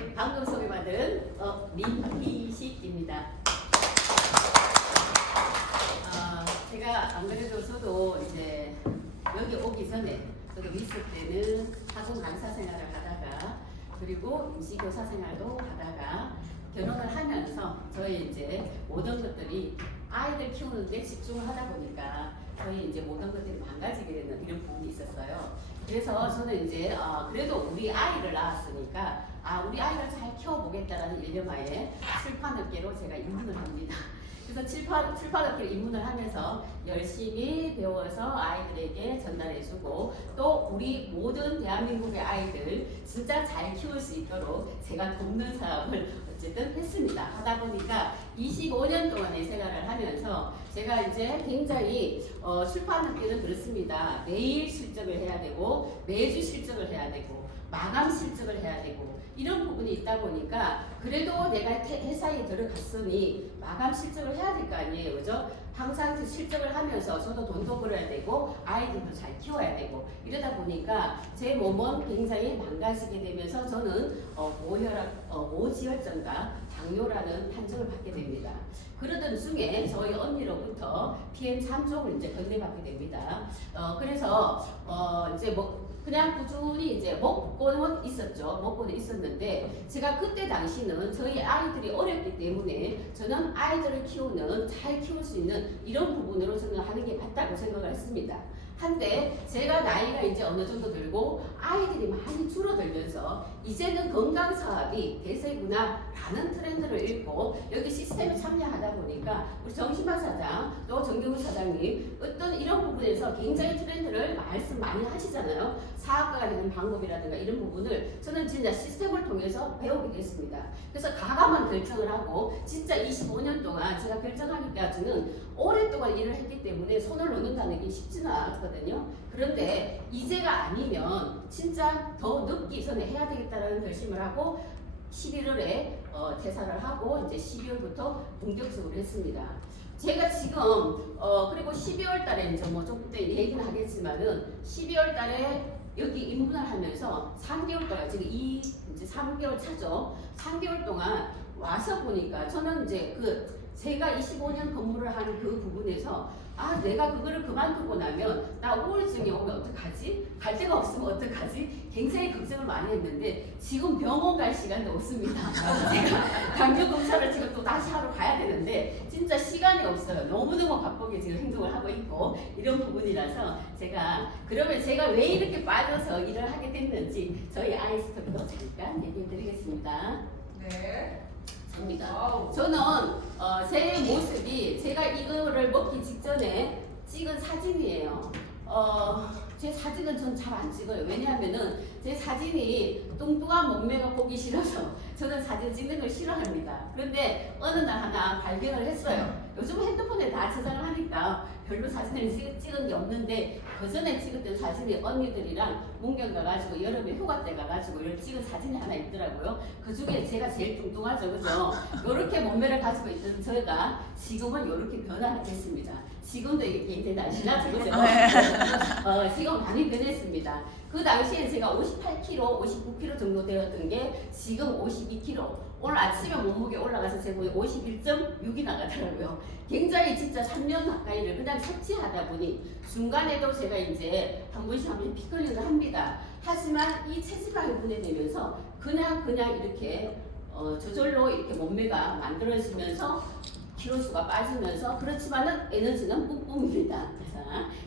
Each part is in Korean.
네, 방금 소개받은 민희식입니다. 제가 안 그래도 저도 이제 여기 오기 전에 저도 미술 때는 학원 강사 생활을 하다가 그리고 임시교사 생활도 하다가 결혼을 하면서 저희 이제 모든 것들이 아이들 키우는 데 집중을 하다 보니까 저희 이제 모든 것들이 망가지게 되는 이런 부분이 있었어요. 그래서 저는 이제 그래도 우리 아이를 낳았으니까 우리 아이를 잘 키워보겠다라는 일념하에 칠판업계로 제가 입문을 합니다. 그래서 칠판업계로 입문을 하면서 열심히 배워서 아이들에게 전달해주고 또 우리 모든 대한민국의 아이들 진짜 잘 키울 수 있도록 제가 돕는 사업을 어쨌든 했습니다. 하다 보니까 25년 동안의 생활을 하면서 제가 이제 굉장히 출판업계는 그렇습니다. 매일 실적을 해야 되고 매주 실적을 해야 되고 마감 실적을 해야 되고 이런 부분이 있다 보니까 그래도 내가 회사에 들어갔으니 마감 실적을 해야 될 거 아니에요. 그죠? 항상 그 실적을 하면서 저도 돈도 벌어야 되고 아이들도 잘 키워야 되고 이러다 보니까 제 몸은 굉장히 망가지게 되면서 저는 모지혈증과 당뇨라는 판정을 받게 됩니다. 그러던 중에 저희 언니로부터 PM3종을 이제 건네받게 됩니다. 그래서 이제 그냥 꾸준히 이제 먹고는 있었죠. 먹고는 있었는데 제가 그때 당시는 저희 아이들이 어렸기 때문에 저는 아이들을 키우는 잘 키울 수 있는 이런 부분으로 저는 하는 게 맞다고 생각을 했습니다. 한데 제가 나이가 이제 어느 정도 들고 아이들이 많이 줄어들면서 이제는 건강 사업이 대세구나라는 트렌드를 읽고 여기 시스템에 참여하다 보니까 우리 정신만 사장 또 정경훈 사장님 어떤 이런 부분에서 굉장히 트렌드를 말씀 많이 하시잖아요. 사업가가 되는 방법이라든가 이런 부분을 저는 진짜 시스템을 통해서 배우게 됐습니다. 그래서 과감한 결정을 하고 진짜 25년 동안 제가 결정하기까지는 오랫동안 일을 했기 때문에 손을 놓는다는 게 쉽지는 않았거든요. 그런데 이제가 아니면 진짜 더 늦기 전에 해야 되겠다는 결심을 하고 11월에 퇴사를 하고 이제 12월부터 본격적으로 했습니다. 제가 지금 그리고 12월 달에 이제 좀 그때 얘기는 하겠지만은 12월 달에 여기 입문을 하면서 3개월 동안 지금 이제 3개월 차죠. 3개월 동안 와서 보니까 저는 이제 제가 25년 근무를 하는 그 부분에서 내가 그거를 그만두고 나면 나 우울증이 오면 어떡하지? 갈 데가 없으면 어떡하지? 굉장히 걱정을 많이 했는데 지금 병원 갈 시간도 없습니다. 제가 당뇨 검사를 지금 또 다시 하러 가야 되는데 진짜 시간이 없어요. 너무너무 바쁘게 지금 행동을 하고 있고 이런 부분이라서 그러면 제가 왜 이렇게 빠져서 일을 하게 됐는지 저희 아이 스토리도 잠깐 얘기해 드리겠습니다. 네. 저는 제 모습이 제가 이거를 먹기 직전에 찍은 사진이에요. 제 사진은 전 잘 안 찍어요. 왜냐하면은 제 사진이 뚱뚱한 몸매가 보기 싫어서 저는 사진 찍는 걸 싫어합니다. 그런데 어느 날 하나 발견을 했어요. 요즘 핸드폰에 다 저장을 하니까 별로 사진을 찍은 게 없는데 그 전에 찍었던 사진이 언니들이랑 문경 가가지고 여름에 휴가 때 가가지고 이렇게 찍은 사진이 하나 있더라고요. 그 중에 제가 제일 뚱뚱하죠, 그죠? 요렇게 몸매를 가지고 있던 저희가 지금은 요렇게 변화가 됐습니다. 지금도 이게 굉장히 날씬하죠, 그죠? 지금 많이 변했습니다. 그 당시에 제가 58kg, 59kg 정도 되었던 게 지금 52kg. 오늘 아침에 몸무게 올라가서 제가 51.6이 나가더라고요. 굉장히 진짜 3년 가까이를 그냥 섭취하다 보니 중간에도 제가 이제 한 번씩 피클링을 합니다. 하지만 이 체지방이 분해되면서 그냥 이렇게 저절로 이렇게 몸매가 만들어지면서 키로수가 빠지면서 그렇지만은 에너지는 뿜뿜입니다.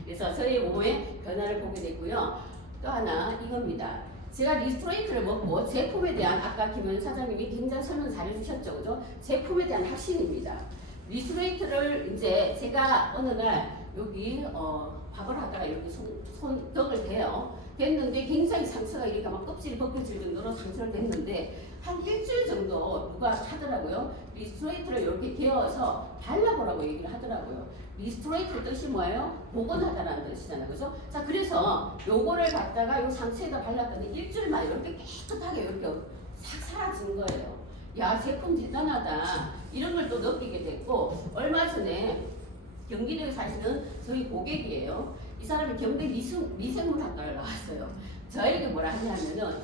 그래서 저희 몸의 변화를 보게 되고요. 또 하나 이겁니다. 제가 리스토레이트를 먹고 제품에 대한 아까 김현 사장님이 굉장히 설명 잘해주셨죠, 그죠? 제품에 대한 확신입니다. 리스토레이트를 이제 제가 어느 날 여기 밥을 하다가 이렇게 손덕을 됐는데 굉장히 상처가 이렇게 막 껍질이 벗겨질 정도로 상처를 됐는데 한 일주일 정도 누가 하더라고요. 리스토레이트를 이렇게 개어서 발라보라고 얘기를 하더라고요. 리스토레이트 뜻이 뭐예요? 복원하다라는 뜻이잖아요. 그죠? 자, 그래서 요거를 갖다가 요 상처에다 발랐더니 일주일 만에 이렇게 깨끗하게 이렇게 싹 사라진 거예요. 야, 제품 대단하다. 이런 걸 또 느끼게 됐고, 얼마 전에 경기도에 사시는 저희 고객이에요. 이 사람이 경대 미생물학과를 나왔어요. 저에게 뭐라 하냐면은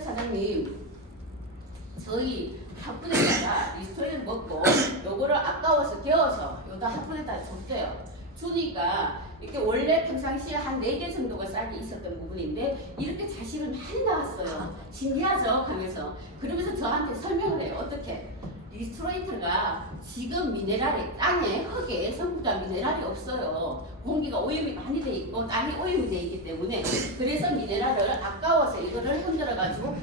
사장님 저희 학분에다가 리스토리를 먹고 요거를 아까워서 데워서 요다 학분에다 줬어요. 주니까 이렇게 원래 평상시에 한 4개 정도가 쌀이 있었던 부분인데 이렇게 자식을 많이 나왔어요. 신기하죠? 하면서 그러면서 저한테 설명을 해요. 어떻게? 리스토레이트가 지금 미네랄이 땅에 흙에 성분자 미네랄이 없어요. 공기가 오염이 많이 돼 있고 땅이 오염이 돼 있기 때문에 그래서 미네랄을 아까워서 이거를 흔들어 가지고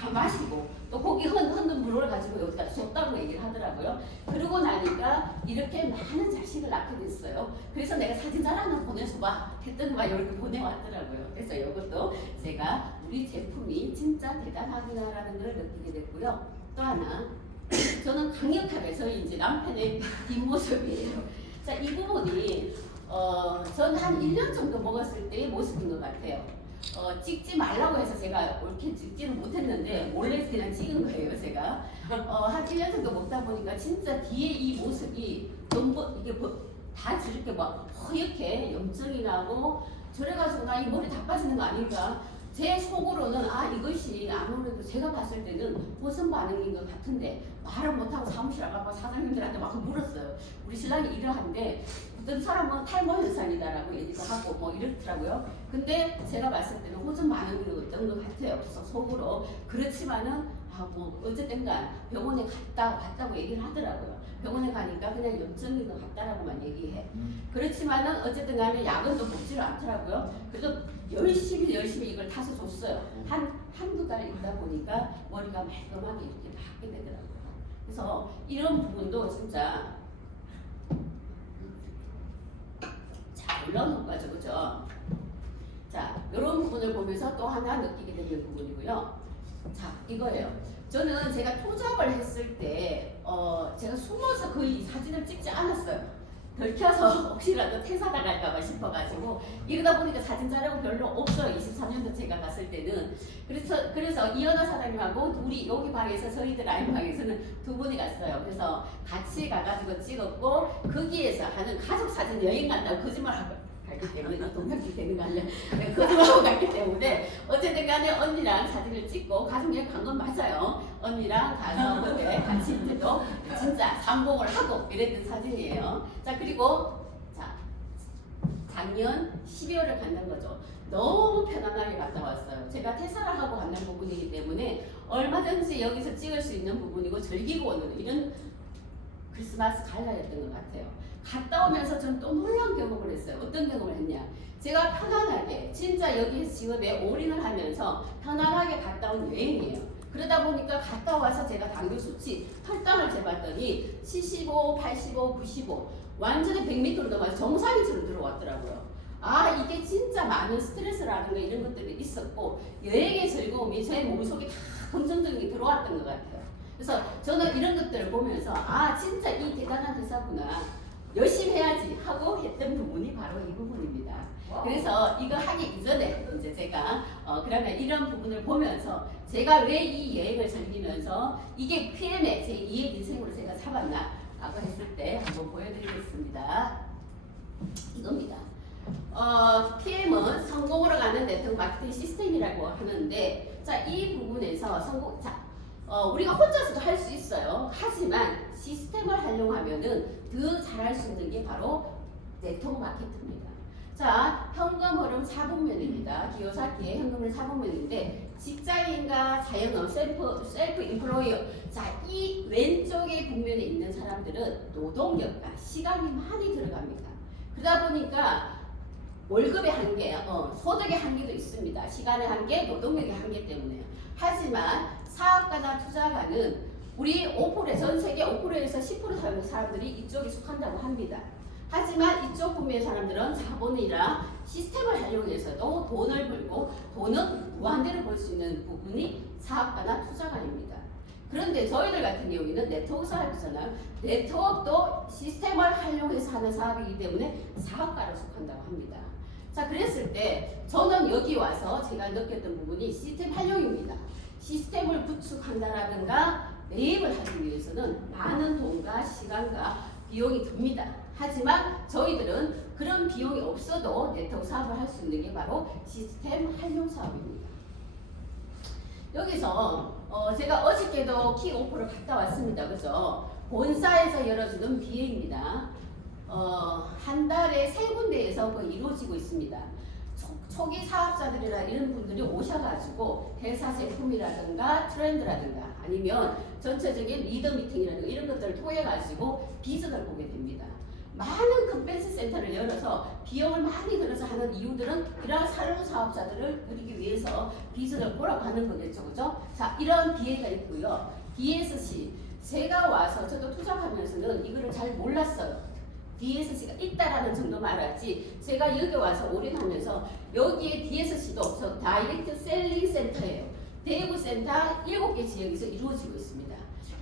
다 마시고 또 고기 흔든 물을 가지고 여기다 줬다고 얘기를 하더라고요. 그러고 나니까 이렇게 많은 자식을 낳게 됐어요. 그래서 내가 사진 잘 하나 보내줘봐 했더니 막 이렇게 보내왔더라고요. 그래서 이것도 제가 우리 제품이 진짜 대단하구나라는 걸 느끼게 됐고요. 또 하나 저는 강력하게 이제 남편의 뒷모습이에요. 자, 이 부분이 전 한 1년 정도 먹었을 때의 모습인 것 같아요. 찍지 말라고 해서 제가 옳게 찍지는 못했는데 몰래 그냥 찍은 거예요, 제가. 한 1년 정도 먹다 보니까 진짜 뒤에 이 모습이 너무 이게 다 저렇게 막 허옇게 염증이 나고 저래가지고 나 이 머리 다 빠지는 거 아닌가? 제 속으로는 이것이 아무래도 제가 봤을 때는 호선 반응인 것 같은데 말을 못하고 사무실 가고 사장님들한테 막 물었어요. 우리 신랑이 이러한데 어떤 사람은 탈모 현상이다라고 얘기도 하고 뭐 이렇더라고요. 근데 제가 봤을 때는 호전 반응이었던 것 같아요. 그래서 속으로 그렇지만은 뭐 어쨌든간 병원에 갔다고 얘기를 하더라고요. 병원에 가니까 그냥 염증인 것 같다라고만 얘기해. 그렇지만은 어쨌든 간에 약은 또 먹지를 않더라고요. 그래서 열심히 이걸 타서 줬어요. 한두 달 있다 보니까 머리가 말끔하게 이렇게 바뀌게 되더라고요. 그래서 이런 부분도 진짜 잘 올라오는 거죠, 그죠? 자, 이런 부분을 보면서 또 하나 느끼게 되는 부분이고요. 자, 이거예요. 저는 제가 투잡을 했을 때 제가 숨어서 거의 사진을 찍지 않았어요. 들켜서 혹시라도 퇴사당할까봐 싶어가지고 이러다 보니까 사진 자료가 별로 없어요. 23년도 제가 갔을 때는. 그래서 이현아 사장님하고 둘이 여기 방에서 저희들 라인 방에서는 두 분이 갔어요. 그래서 같이 가가지고 찍었고 거기에서 하는 가족 사진 여행 간다고 거짓말하고 갔기 때문에 동영상 되는 거 아니야. 거짓말하고 갔기 때문에 어쨌든 간에 언니랑 사진을 찍고 가족 여행 간 건 맞아요. 언니랑 가서 그때 같이 이제도 진짜 삼봉을 하고 이랬던 사진이에요. 자, 그리고 자 작년 12월에 간다는 거죠. 너무 편안하게 갔다 왔어요. 제가 퇴사를 하고 간다는 부분이기 때문에 얼마든지 여기서 찍을 수 있는 부분이고 즐기고 오는 이런 크리스마스 갈라였던 것 같아요. 갔다 오면서 전 또 놀라운 경험을 했어요. 어떤 경험을 했냐? 제가 편안하게 진짜 여기 직업에 올인을 하면서 편안하게 갔다 온 여행이에요. 그러다 보니까 갔다 와서 제가 당뇨 수치 혈당을 재봤더니 75, 85, 95 완전히 100m로 넘어서 정상인처럼 들어왔더라고요. 이게 진짜 많은 스트레스라든가 이런 것들이 있었고 여행의 즐거움이 제 몸속에 다 긍정적인 게 들어왔던 것 같아요. 그래서 저는 이런 것들을 보면서 진짜 이 대단한 회사구나. 열심히 해야지 하고 했던 부분이 바로 이 부분입니다. 그래서 이거 하기 이전에 이제 제가 그러면 이런 부분을 보면서 제가 왜 이 여행을 즐기면서 이게 PM의 제 2의 인생으로 제가 잡았나 라고 했을 때 한번 보여드리겠습니다. 이겁니다. PM은 성공으로 가는 네트워크 마케팅 시스템이라고 하는데 이 부분에서 우리가 혼자서도 할 수 있어요. 하지만 시스템을 활용하면은 더 잘할 수 있는 게 바로 네트워크 마케팅입니다. 자, 현금 흐름 4분면입니다. 기여사기의 현금 흐름 4분면인데 직장인과 자영업, 셀프 인플로이어. 자, 이 왼쪽의 분면에 있는 사람들은 노동력과 시간이 많이 들어갑니다. 그러다 보니까 월급의 한계, 소득의 한계도 있습니다. 시간의 한계, 노동력의 한계 때문에요. 하지만 사업가나 투자가는 우리 5%, 전 세계 5%에서 10% 사는 사람들이 이쪽에 속한다고 합니다. 하지만 이쪽 분야의 사람들은 자본이랑 시스템을 활용해서도 돈을 벌고 돈은 무한대로 벌 수 있는 부분이 사업가나 투자가입니다. 그런데 저희들 같은 경우에는 네트워크 사업이잖아요. 네트워크도 시스템을 활용해서 하는 사업이기 때문에 사업가로 속한다고 합니다. 자, 그랬을 때 저는 여기 와서 제가 느꼈던 부분이 시스템 활용입니다. 시스템을 구축한다라든가 매입을 하기 위해서는 많은 돈과 시간과 비용이 듭니다. 하지만 저희들은 그런 비용이 없어도 네트워크 사업을 할 수 있는 게 바로 시스템 활용 사업입니다. 여기서 제가 어저께도 킥오프를 갔다 왔습니다. 그죠? 본사에서 열어주는 BA입니다. 한 달에 3군데에서 거의 이루어지고 있습니다. 초기 사업자들이나 이런 분들이 오셔가지고 회사 제품이라든가 트렌드라든가 아니면 전체적인 리더 미팅이라든가 이런 것들을 통해가지고 비전을 보게 됩니다. 많은 컨벤션 센터를 열어서 비용을 많이 들여서 하는 이유들은 이러한 새로운 사업자들을 누리기 위해서 비전을 보라고 하는 거겠죠. 그죠? 자, 이런 BA가 있고요. DSC. 제가 와서 저도 투자하면서는 이거를 잘 몰랐어요. DSC가 있다라는 정도만 알았지 제가 여기 와서 올인하면서 여기에 DSC도 없어 다이렉트 셀링 센터예요. 대구 센터 7개 지역에서 이루어지고 있습니다.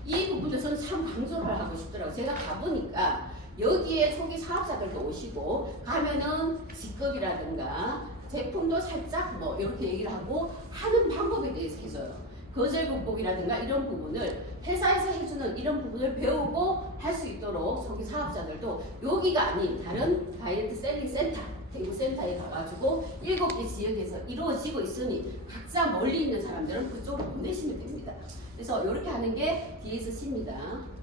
이 부분도 저는 참 강조를 하고 싶더라고요. 제가 가보니까 여기에 초기 사업자들도 오시고 가면은 직급이라든가 제품도 살짝 뭐 이렇게 얘기를 하고 하는 방법에 대해서 해줘요. 거절 극복이라든가 이런 부분을 회사에서 해주는 이런 부분을 배우고 할 수 있도록 초기 사업자들도 여기가 아닌 다른 다이렉트 셀링 센터 대구 센터에 가가지고 7개 지역에서 이루어지고 있으니 각자 멀리 있는 사람들은 그쪽으로 보내시면 됩니다. 그래서 이렇게 하는 게 DSC입니다.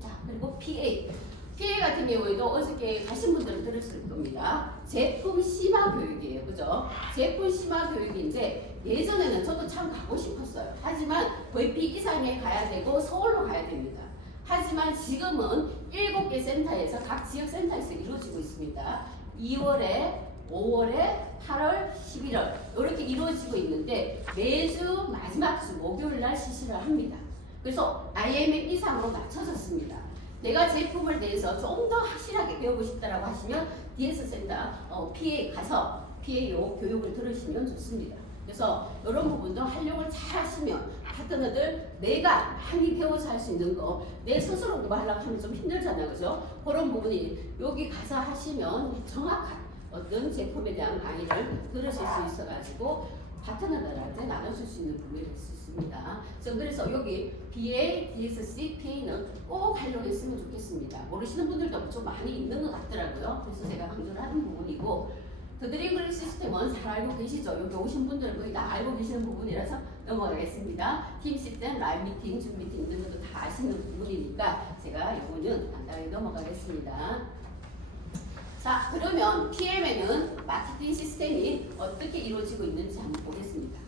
자, 그리고 PA. PA 같은 경우에도 어저께 가신 분들은 들었을 겁니다. 제품 심화 교육이에요. 그죠? 제품 심화 교육인데 예전에는 저도 참 가고 싶었어요. 하지만 VP 이상에 가야 되고 서울로 가야 됩니다. 하지만 지금은 7개 센터에서 각 지역 센터에서 이루어지고 있습니다. 2월에 5월에 8월, 11월 이렇게 이루어지고 있는데 매주 마지막 주 목요일 날 실시를 합니다. 그래서 IMM 이상으로 낮춰졌습니다. 내가 제품을 대해서 좀 더 확실하게 배우고 싶다라고 하시면 DS 센터 PA 가서 PAO 교육을 들으시면 좋습니다. 그래서 이런 부분도 활용을 잘 하시면 파트너들 내가 많이 배워서 할 수 있는 거 내 스스로 그거 하려고 하면 좀 힘들잖아요. 그죠? 그런 부분이 여기 가서 하시면 정확한 어떤 제품에 대한 강의를 들으실 수 있어가지고 파트너들한테 나눠줄 수 있는 부분이 될 수 있습니다. 그래서 여기 BA, DSC, PA는 꼭 활용했으면 좋겠습니다. 모르시는 분들도 좀 많이 있는 것 같더라고요. 그래서 제가 강조를 하는 부분이고 더 드리블 시스템은 잘 알고 계시죠? 여기 오신 분들은 거의 다 알고 계시는 부분이라서 넘어가겠습니다. 팀 시스템, 라인 미팅, 줌 미팅 이런 것도 다 아시는 부분이니까 제가 이거는 간단하게 넘어가겠습니다. 자, 그러면 PM에는 마케팅 시스템이 어떻게 이루어지고 있는지 한번 보겠습니다.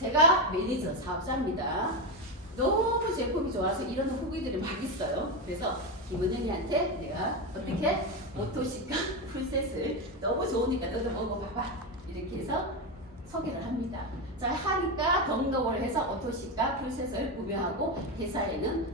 제가 매니저, 사업자입니다. 너무 제품이 좋아서 이러는 후기들이 막 있어요. 그래서 김은영이한테 내가 어떻게 오토시카 풀셋을 너무 좋으니까 너도 먹어봐봐 이렇게 해서 소개를 합니다. 자, 하니까 등록을 해서 오토시카 풀셋을 구매하고 회사에는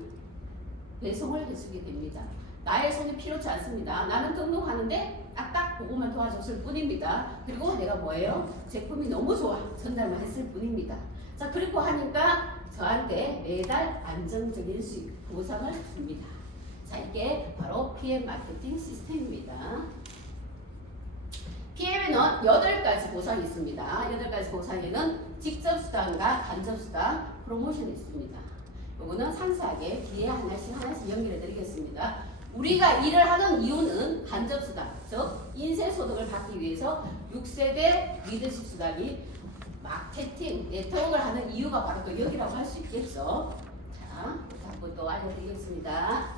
배송을 해주게 됩니다. 나의 손이 필요치 않습니다. 나는 등록하는데 딱 그것만 도와줬을 뿐입니다. 그리고 내가 뭐예요? 제품이 너무 좋아. 전달만 했을 뿐입니다. 자, 그리고 하니까 저한테 매달 안정적인 수익 보상을 줍니다. 자, 이게 바로 PM 마케팅 시스템입니다. PM에는 8가지 보상이 있습니다. 8가지 보상에는 직접 수당과 간접 수당, 프로모션이 있습니다. 요거는 상세하게 뒤에 하나씩 연결해 드리겠습니다. 우리가 일을 하는 이유는 간접 수당, 즉 인쇄 소득을 받기 위해서 6세대 리더십 수당이 마케팅, 네트워크를 하는 이유가 바로 또 여기라고 할 수 있겠죠. 자, 한번 또 알려드리겠습니다.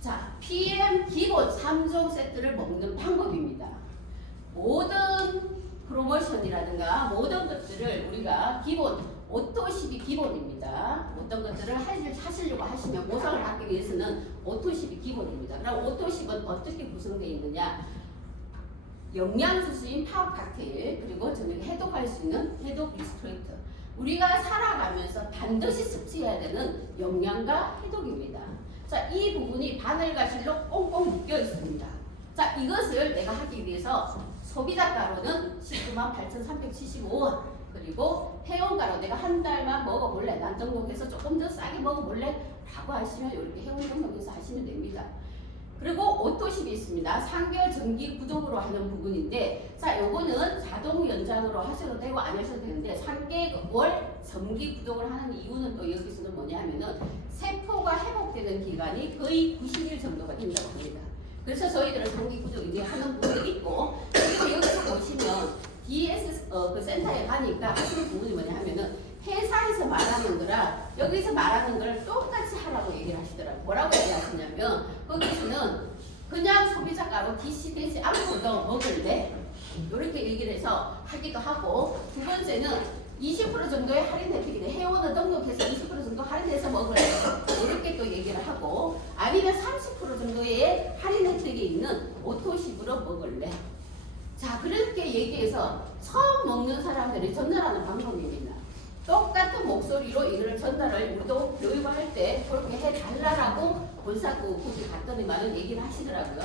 자, PM 기본 3종 세트를 먹는 방법입니다. 모든 프로모션이라든가 모든 것들을 우리가 기본 오토십이 기본입니다. 어떤 것들을 하시려고 하시면 보상을 받기 위해서는 오토십이 기본입니다. 그럼 오토십은 어떻게 구성되어 있느냐? 영양주스인 파워 칵테일, 그리고 저녁에 해독할 수 있는 해독 비스트레이트. 우리가 살아가면서 반드시 섭취해야 되는 영양과 해독입니다. 자, 이 부분이 바늘과 실로 꽁꽁 묶여 있습니다. 자, 이것을 내가 하기 위해서 소비자가로는 198,375원, 그리고 회원가로 내가 한 달만 먹어볼래, 난 등록해서 조금 더 싸게 먹어볼래 라고 하시면 이렇게 회원 등록해서 하시면 됩니다. 그리고 오토십이 있습니다. 3개월 정기 구독으로 하는 부분인데, 자, 요거는 자동 연장으로 하셔도 되고 안 하셔도 되는데 3개월 정기 구독을 하는 이유는 또 여기서는 뭐냐 하면은 세포가 회복되는 기간이 거의 90일 정도가 된다고 합니다. 그래서 저희들은 정기 구독 이제 하는 분들이 있고, 그리고 여기서 보시면 DS 그 센터에 가니까 하시는 부분이 뭐냐 하면은 회사에서 말하는 거랑 여기서 말하는 걸 똑같이 하라고 얘기를 하시더라고요. 뭐라고 얘기하시냐면 거기서는 그냥 소비자가로 DC 되지 않고도 먹을래? 이렇게 얘기를 해서 하기도 하고, 두 번째는 20% 정도의 할인 혜택이네. 회원을 등록해서 20% 정도 할인해서 먹을래? 이렇게 또 얘기를 하고, 아니면 30% 정도의 할인 혜택이 있는 오토십으로 먹을래? 자, 그렇게 얘기해서 처음 먹는 사람들이 전달하는 방법입니다. 똑같은 목소리로 이걸 전달을 우리도 교육할 때 그렇게 해달라고 본사고 거기 갔더니만은 얘기를 하시더라고요.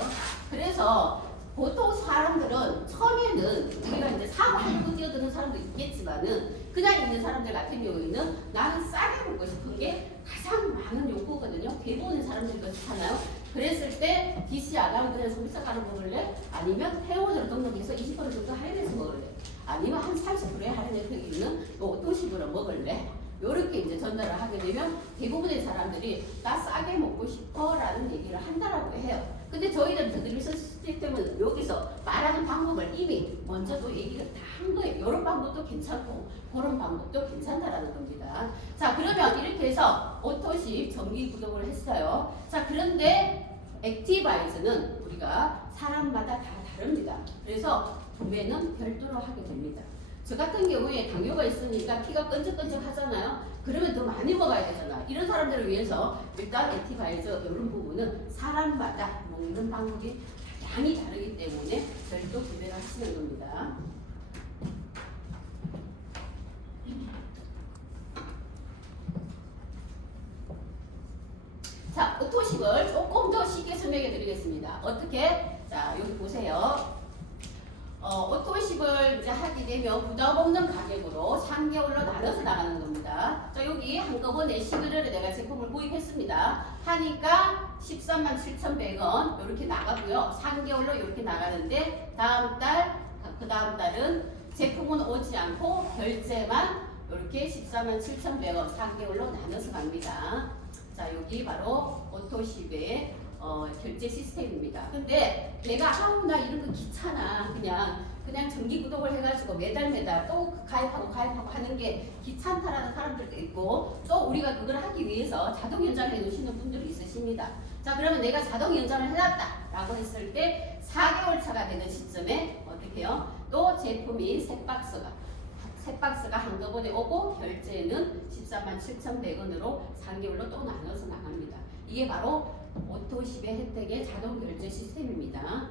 그래서 보통 사람들은 처음에는 우리가 이제 사고하려고 뛰어드는 사람도 있겠지만은 그냥 있는 사람들 같은 경우에는 나는 싸게 먹고 싶은 게 가장 많은 욕구거든요. 대부분의 사람들이 그렇잖아요. 그랬을 때 DC 안 하면 그냥 소비자가로 먹을래? 아니면 회원으로 등록해서 20% 정도 할인해서 먹을래? 아니면 한 30%의 할인 혜택이 있는 오토십으로 먹을래? 요렇게 이제 전달을 하게 되면 대부분의 사람들이 나 싸게 먹고 싶어 라는 얘기를 한다라고 해요. 근데 저희는 드드미션 시스템은 여기서 말하는 방법을 이미 먼저도 얘기를 다 한 거예요. 이런 방법도 괜찮고 그런 방법도 괜찮다라는 겁니다. 자, 그러면 이렇게 해서 오토십 정기 구독을 했어요. 자, 그런데 액티바이즈는 우리가 사람마다 다 다릅니다. 그래서 구매는 별도로 하게 됩니다. 저 같은 경우에 당뇨가 있으니까 피가 끈적끈적 하잖아요. 그러면 더 많이 먹어야 되잖아. 이런 사람들을 위해서 일단 액티바이저 이런 부분은 사람마다 먹는 방법이 양이 다르기 때문에 별도 구매를 하시는 겁니다. 자, 오토십을 조금 더 쉽게 설명해 드리겠습니다. 어떻게? 자, 여기 보세요. 오토십을 이제 하게 되면 부담 없는 가격으로 3개월로 나눠서 나가는 겁니다. 자, 여기 한꺼번에 11월에 내가 제품을 구입했습니다. 하니까 137,100원 이렇게 나가고요. 3개월로 이렇게 나가는데 다음 달, 그 다음 달은 제품은 오지 않고 결제만 이렇게 147,100원 3개월로 나눠서 갑니다. 자, 여기 바로 오토십의 결제 시스템입니다. 근데 내가 나 이런 거 귀찮아. 그냥 정기 구독을 해가지고 매달 또 가입하고 하는 게 귀찮다라는 사람들도 있고, 또 우리가 그걸 하기 위해서 자동 연장을 해 놓으시는 분들이 있으십니다. 자, 그러면 내가 자동 연장을 해놨다 라고 했을 때 4개월 차가 되는 시점에 어떻게 해요? 또 제품이 새 박스가 한꺼번에 오고 결제는 147,100원으로 3개월로 또 나눠서 나갑니다. 이게 바로 오토십의 혜택의 자동 결제 시스템입니다.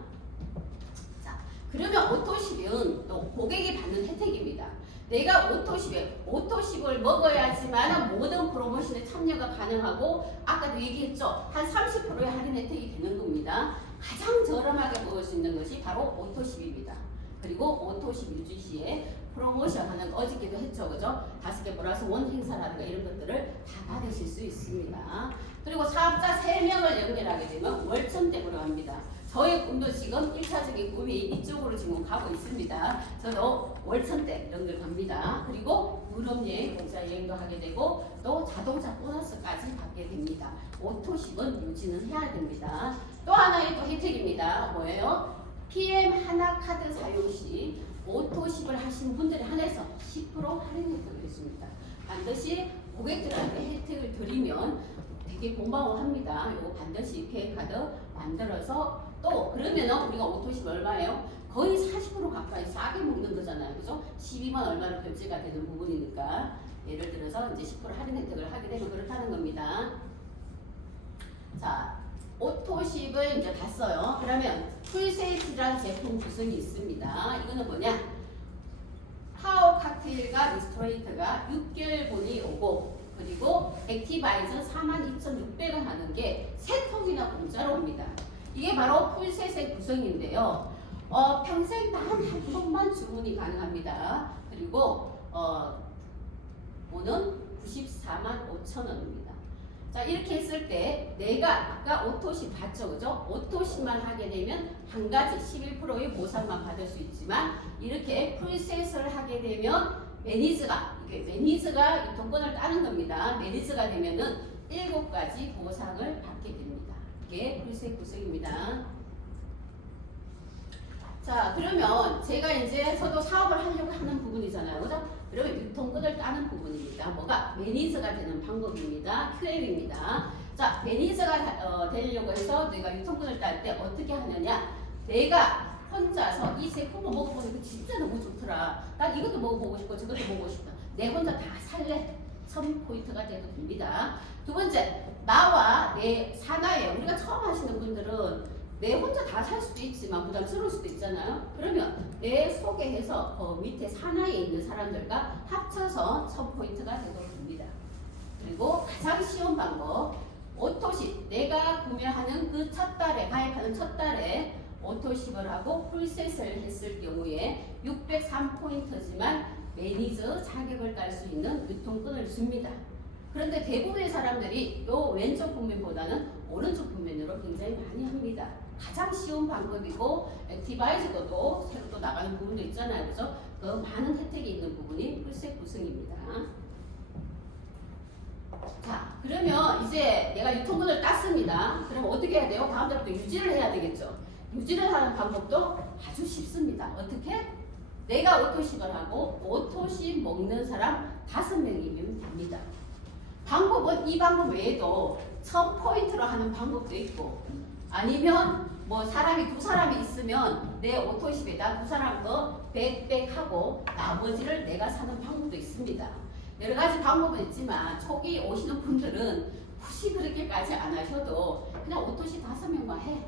자, 그러면 오토십은 또 고객이 받는 혜택입니다. 내가 오토십을 먹어야지만 모든 프로모션에 참여가 가능하고, 아까도 얘기했죠. 한 30%의 할인 혜택이 되는 겁니다. 가장 저렴하게 먹을 수 있는 것이 바로 오토십입니다. 그리고 오토십 유지 시에 프로모션 하는 거 어저께도 했죠. 그죠? 5개 플러스 원 행사라든가 이런 것들을 다 받으실 수 있습니다. 그리고 사업자 3명을 연결하게 되면 월천댁으로 갑니다. 저의 꿈도 지금 1차적인 꿈이 이쪽으로 지금 가고 있습니다. 저도 월천댁 연결합니다. 그리고 유럽여행, 공짜 여행도 하게 되고 또 자동차 보너스까지 받게 됩니다. 오토십은 유지는 해야 됩니다. 또 하나의 또 혜택입니다. 뭐예요? PM 하나 카드 사용 시 오토십을 하시는 분들에 한해서 10% 할인 혜택을 해줍니다. 반드시 고객들한테 혜택을 드리면 되게 고마워합니다. 이거 반드시 페이카드 만들어서, 또 그러면은 우리가 오토십 얼마예요? 거의 40% 가까이 싸게 먹는 거잖아요. 그죠? 12만 얼마로 결제가 되는 부분이니까, 예를 들어서 이제 10% 할인 혜택을 하게 되면 그렇다는 겁니다. 자, 오토십을 이제 봤어요. 그러면 풀세이트라는 제품 구성이 있습니다. 이거는 뭐냐? 파워 칵테일과 리스토레이트가 6개월분이 오고, 그리고 액티바이저 42,600원 하는 게 3통이나 공짜로 옵니다. 이게 바로 풀셋의 구성인데요. 평생 단 한 번만 주문이 가능합니다. 그리고 오는 945,000원입니다. 자, 이렇게 했을 때 내가 아까 오토십 봤죠, 그죠? 오토십만 하게 되면 한 가지 11%의 보상만 받을 수 있지만, 이렇게 풀셋을 하게 되면 매니저가 이 동권을 따는 겁니다. 매니저가 되면은 7가지 보상을 받게 됩니다. 이게 풀셋 구성입니다. 자, 그러면 제가 이제 저도 사업을 하려고 하는 부분이잖아요, 그죠? 그러면 유통권을 따는 부분입니다. 뭐가? 매니저가 되는 방법입니다. QM입니다. 자, 매니저가 되려고 해서 내가 유통권을 딸 때 어떻게 하느냐? 내가 혼자서 이 제품을 먹어보니까 진짜 너무 좋더라. 난 이것도 먹어보고 싶고 저것도 먹고 싶다. 내 혼자 다 살래. 1000포인트가 돼도 됩니다. 두 번째, 나와 내 산하에 우리가 처음 하시는 분들은 내 혼자 다 살 수도 있지만 부담스러울 수도 있잖아요. 그러면 내 소개해서 밑에 산하에 있는 사람들과 합쳐서 1000포인트가 되도 됩니다. 그리고 가장 쉬운 방법, 오토십, 내가 구매하는 그 첫 달에, 가입하는 첫 달에 오토십을 하고 풀셋을 했을 경우에 603포인트지만 매니저 자격을 딸 수 있는 유통권을 줍니다. 그런데 대부분의 사람들이 요 왼쪽 분면보다는 오른쪽 분면으로 굉장히 많이 합니다. 가장 쉬운 방법이고 디바이스도 또 새로 또 나가는 부분도 있잖아요. 그래서 그 많은 혜택이 있는 부분이 풀셋 구성입니다. 자, 그러면 이제 내가 유통권을 땄습니다. 그럼 어떻게 해야 돼요? 다음 달부터 유지를 해야 되겠죠. 유지를 하는 방법도 아주 쉽습니다. 어떻게? 내가 오토십을 하고 오토십 먹는 사람 5명이면 됩니다. 방법은 이 방법 외에도 1000포인트로 하는 방법도 있고 아니면 뭐 사람이 2사람이 있으면 내 오토십에다 2사람 거 백백하고 나머지를 내가 사는 방법도 있습니다. 여러 가지 방법은 있지만 초기 오시는 분들은 굳이 그렇게까지 안 하셔도 그냥 오토십 5명만 해.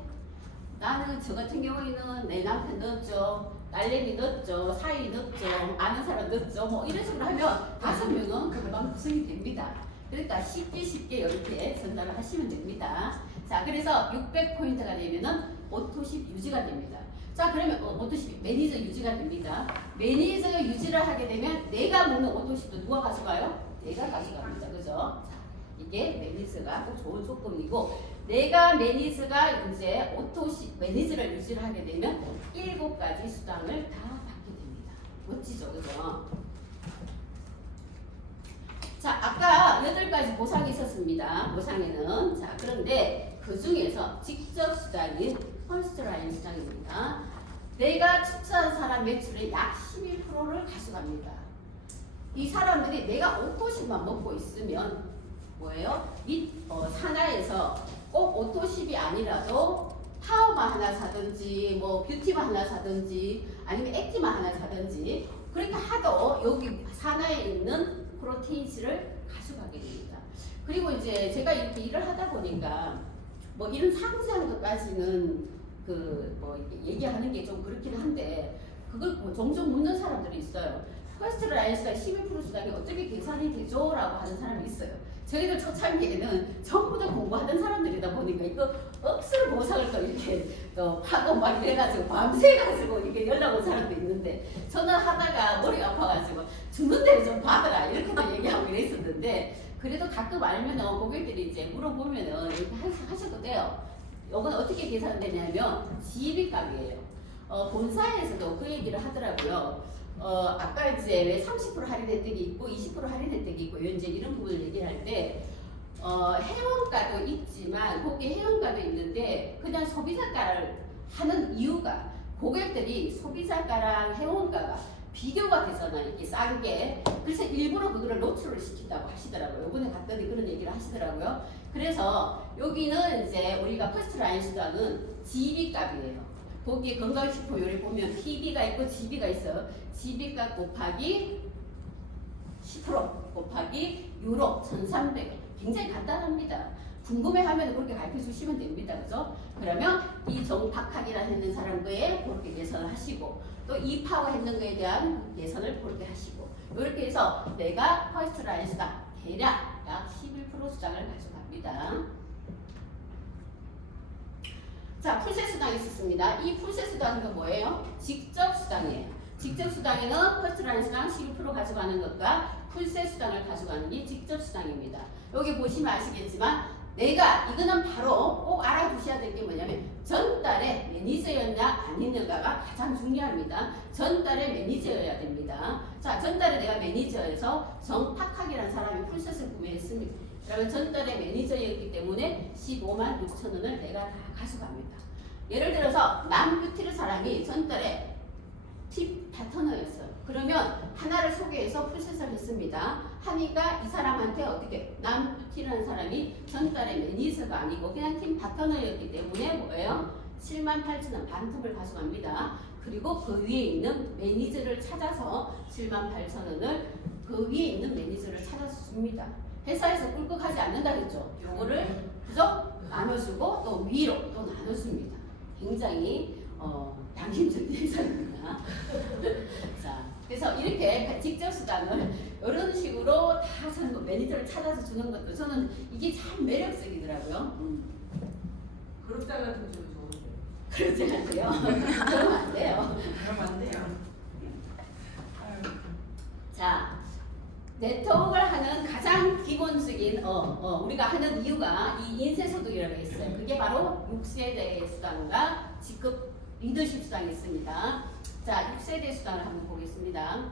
나는 저 같은 경우에는 내 남편 넣었죠, 딸내미 넣었죠, 사이 넣었죠, 아는 사람 넣었죠, 뭐 이런 식으로 하면 5명은 금방 구성이 됩니다. 그러니까 쉽게 이렇게 전달을 하시면 됩니다. 자, 그래서 600포인트가 되면은 오토십 유지가 됩니다. 자, 그러면 오토십 매니저 유지가 됩니다. 매니저 유지를 하게 되면 내가 먹는 오토십도 누가 가져가요? 내가 가져갑니다. 그죠? 자, 이게 매니저가 또 좋은 조건이고 내가 매니저가 이제 오토십 매니저를 유지를 하게 되면 7가지 수당을 다 받게 됩니다. 멋지죠? 그죠? 자, 아까 8가지 보상이 있었습니다. 보상에는. 자, 그런데 그 중에서 직접 수당인 퍼스트라인 수당입니다. 내가 추천한 사람 매출의 약 11%를 가져갑니다. 이 사람들이 내가 오토십만 먹고 있으면 뭐예요? 산하에서 꼭 오토십이 아니라도 파워만 하나 사든지 뭐 뷰티만 하나 사든지 아니면 액티만 하나 사든지 그렇게 하도 여기 산하에 있는 프로테인즈를 가져가게 됩니다. 그리고 이제 제가 이렇게 일을 하다 보니까 뭐 이런 상세한 것까지는 그 뭐 얘기하는 게 좀 그렇긴 한데 그걸 뭐 종종 묻는 사람들이 있어요. 퍼스트라인 수당 11% 수당이 어떻게 계산이 되죠? 라고 하는 사람이 있어요. 저희들 초창기에는 전부 다 공부하던 사람들이다 보니까 이거 억수로 보상을 또 이렇게 또 파고 막 이래가지고 밤새가지고 이렇게 연락 온 사람도 있는데 저는 하다가 머리가 아파가지고 주는 대로 좀 받아라 이렇게도 얘기하고 이랬었는데 그래도 가끔 알면은 고객들이 이제 물어보면은 이렇게 하셔도 돼요. 이건 어떻게 계산되냐면 지입값이에요. 본사에서도 그 얘기를 하더라고요. 아까 이제 왜 30% 할인 혜택이 있고 20% 할인 혜택이 있고 이제 이런 부분을 얘기할 때 회원가도 있지만 거기 회원가도 있는데 그냥 소비자가를 하는 이유가 고객들이 소비자가랑 회원가가 비교가 되잖아요. 이게 싼 게. 그래서 일부러 그거를 노출을 시킨다고 하시더라고요. 이번에 갔더니 그런 얘기를 하시더라고요. 그래서 여기는 이제 우리가 퍼스트라인 수당은 GB값이에요. 거기에 건강식품 요리 보면 PB가 있고 GB가 있어요. GB값 곱하기 10% 곱하기 유로 1,300. 굉장히 간단합니다. 궁금해하면 그렇게 가르쳐 주시면 됩니다. 그죠? 그러면 이 정박학이라 했는 사람 거에 그렇게 계산을 하시고 또 이파워 했는 거에 대한 계산을 그렇게 하시고 이렇게 해서 내가 퍼스트라인 수당 대략 약 11% 수당을 가져갑니다. 자, 풀셋 수당이 있었습니다. 이 풀셋 수당은 뭐예요? 직접 수당이에요. 직접 수당에는 퍼스트라인 수당 11% 가져가는 것과 풀셋 수당을 가져가는 게 직접 수당입니다. 여기 보시면 아시겠지만 내가 이거는 바로 꼭 알아두셔야 될 게 뭐냐면 전달에 매니저였냐 아니냐가 가장 중요합니다. 전달에 매니저여야 됩니다. 자, 전달에 내가 매니저여서 정팍학이라는 사람이 풀셋을 구매했습니다. 그러면 전달에 매니저였기 때문에 15만 6천 원을 내가 다 가져갑니다. 예를 들어서 남뷰티를 사람이 전달에 팀 파트너였어요. 그러면 하나를 소개해서 프로세스를 했습니다. 하니까 이 사람한테 어떻게 남티라는 사람이 전달의 매니저가 아니고 그냥 팀 파트너였기 때문에 뭐예요? 78,000원 반틈을 가져갑니다. 그리고 그 위에 있는 매니저를 찾아서 78,000원을 그 위에 있는 매니저를 찾아서 줍니다. 회사에서 꿀꺽하지 않는다 했죠. 요거를 그죠? 나눠주고 또 위로 또 나눠줍니다. 굉장히 양심적인 회사입니다. 자, 그래서 이렇게 직접 수당을 이런 식으로 다 저는 매니저를 찾아서 주는 것도 저는 이게 참 매력적이더라고요. 그룹장 같은 거 좀 좋은데. 그렇지 않고요. 그러면 안 돼요. 그러면 안 돼요. 자, 네트워크를 하는 가장 기본적인 우리가 하는 이유가 이 인쇄소득이라고 했어요. 그게 바로 6세대 수당과 직급 리더십 수당이 있습니다. 자, 6세대 수당을 한번 보겠습니다.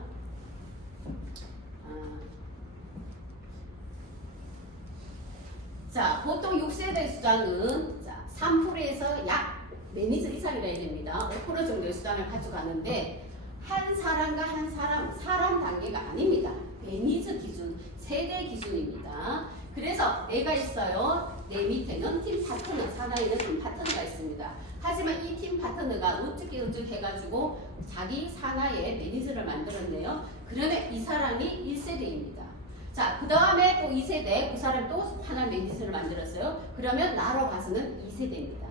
자, 보통 6세대 수당은 3%에서 약 매니저 이상이라 해야 됩니다. 5% 정도의 수당을 가져가는데 한 사람과 한 사람 단계가 아닙니다. 매니저 기준, 세대 기준입니다. 그래서 내가 있어요. 내 밑에는 팀 파트너, 산하에는 팀 파트너가 있습니다. 하지만 이 팀 파트너가 어떻게 해가지고 자기 산하에 매니저를 만들었네요. 그러면 이 사람이 1세대입니다. 자, 그 다음에 또 2세대, 그 사람이 또 하나 매니저를 만들었어요. 그러면 나로 봐서는 2세대입니다.